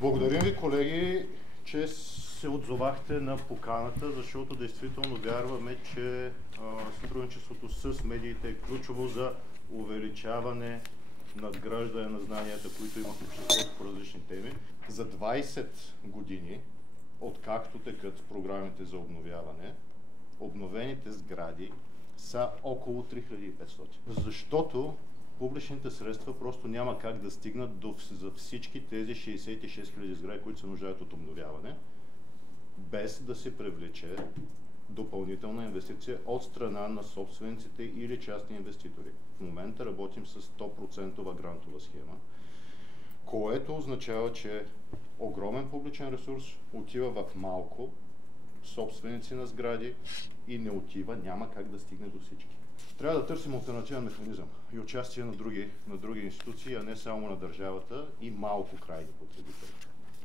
Благодарим ви, колеги, че се отзовахте на поканата, защото действително вярваме, че сътрудничеството с медиите е ключово за увеличаване, надграждане на знанията, които има в обществото по различни теми. За 20 години, откакто текат програмите за обновяване, обновените сгради са около 3500. Защото публичните средства просто няма как да стигнат за всички тези 66 000 сгради, които се нуждаят от обновяване, без да се привлече допълнителна инвестиция от страна на собствениците или частни инвеститори. В момента работим с 100% грантова схема, което означава, че огромен публичен ресурс отива в малко собственици на сгради и не отива, няма как да стигне до всички. Трябва да търсим алтернативен механизъм и участие на други институции, а не само на държавата и малко крайни потребители.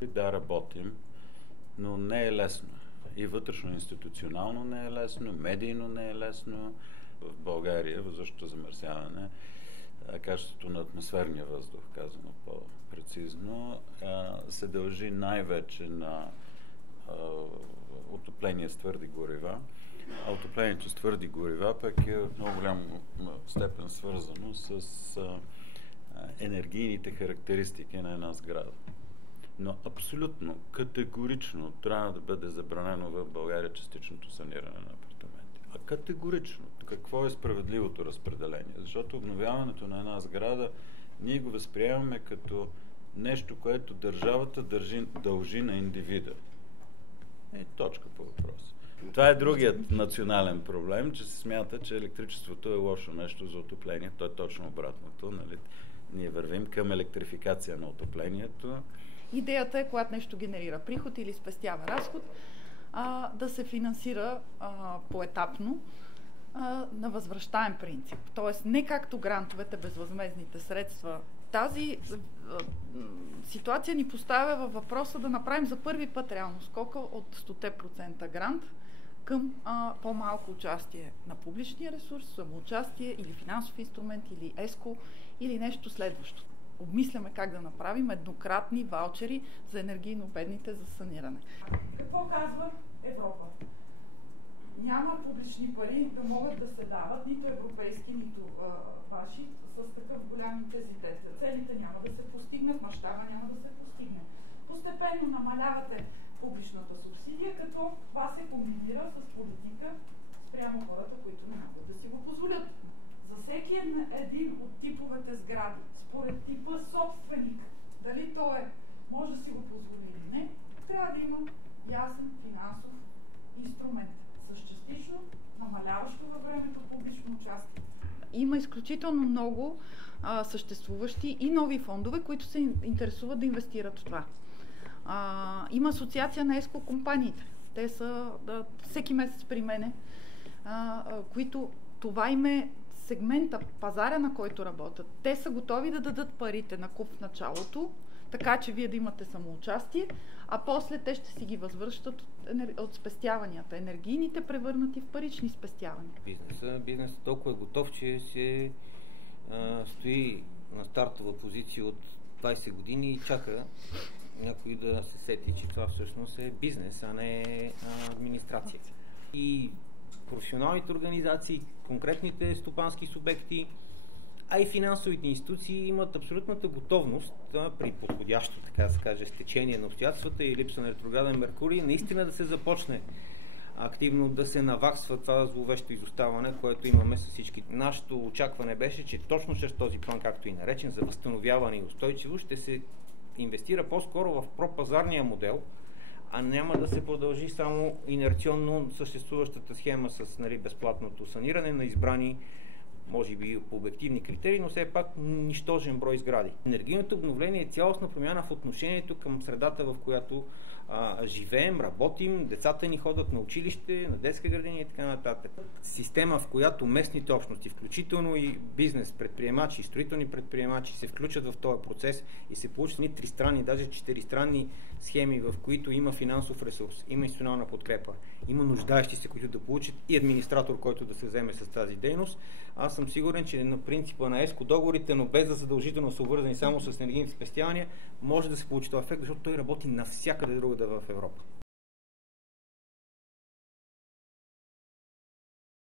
Да, работим, но не е лесно. И вътрешно институционално не е лесно, медийно не е лесно. В България въздушното замърсяване, качеството на атмосферния въздух, казано по-прецизно, се дължи най-вече на отопление с твърди горива. А отоплението с твърди горива пък е в много голяма степен свързано с енергийните характеристики на една сграда. Но абсолютно, категорично трябва да бъде забранено в България частичното саниране на апартаменти. А категорично, какво е справедливото разпределение? Защото обновяването на една сграда ние го възприемаме като нещо, което държавата дължи на индивида. Точка по въпроса. Това е другият национален проблем, че се смята, че електричеството е лошо нещо за отопление. То е точно обратното. Нали? Ние вървим към електрификация на отоплението. Идеята е, когато нещо генерира приход или спестява разход, да се финансира поетапно на възвръщаем принцип. Тоест не както грантовете, безвъзмездните средства. Тази ситуация ни поставя във въпроса да направим за първи път реално скока от 100% грант към по-малко участие на публичния ресурс, самоучастие или финансов инструмент, или ЕСКО, или нещо следващо. Обмисляме как да направим еднократни ваучери за енергийно бедните за саниране. Какво казва Европа? Няма публични пари да могат да се дават, нито европейски, нито ваши, с такъв голям интензитет. Целите няма да се постигнат, мащаба няма да се постигне. Постепенно намалявате публичната субсидия, като това се комбинира с политика спрямо хората, които не могат да си го позволят. За всеки един от типовете сгради, според типа собственик, дали той може да си го позволи или не, трябва да има ясен финансов инструмент с частично намаляващо във времето публично участие. Има изключително много съществуващи и нови фондове, които се интересуват да инвестират в това. Има асоциация на ЕСКО компаниите. Те са всеки месец при мене, които това им е сегмента, пазара, на който работят. Те са готови да дадат парите на куп в началото, така че вие да имате самоучастие, а после те ще си ги възвръщат от спестяванията. Енергийните превърнати в парични спестявания. Бизнесът толкова е готов, че се стои на стартова позиция от 20 години и чака някой да се сети, че това всъщност е бизнес, а не администрация. И професионалните организации, конкретните стопански субекти, а и финансовите институции имат абсолютната готовност при подходящо, така да се каже, стечение на обстоятелствата и липса на ретрограден Меркурий, наистина да се започне активно да се наваксва това зловещо изоставане, което имаме с всички. Нашето очакване беше, че точно чрез този план, както и наречен, за възстановяване и устойчивост, ще се инвестира по-скоро в пропазарния модел, а няма да се продължи само инерционно съществуващата схема с безплатното саниране на избрани, може би по обективни критерии, но все пак нищожен брой сгради. Енергийното обновление е цялостна промяна в отношението към средата, в която живеем, работим, децата ни ходят на училище, на детска градина и така нататък. Система, в която местните общности, включително и бизнес, предприемачи, строителни предприемачи се включат в този процес и се получат ни тристранни, даже четиристранни схеми, в които има финансов ресурс, има институционална подкрепа, има нуждаещи се, които да получат и администратор, който да се вземе с тази дейност. Аз съм сигурен, че на принципа на ЕСКО договорите, но без да задължително са обвързани само с енергийните спестявания, може да се получи този ефект, защото той работи навсякъде другаде в Европа.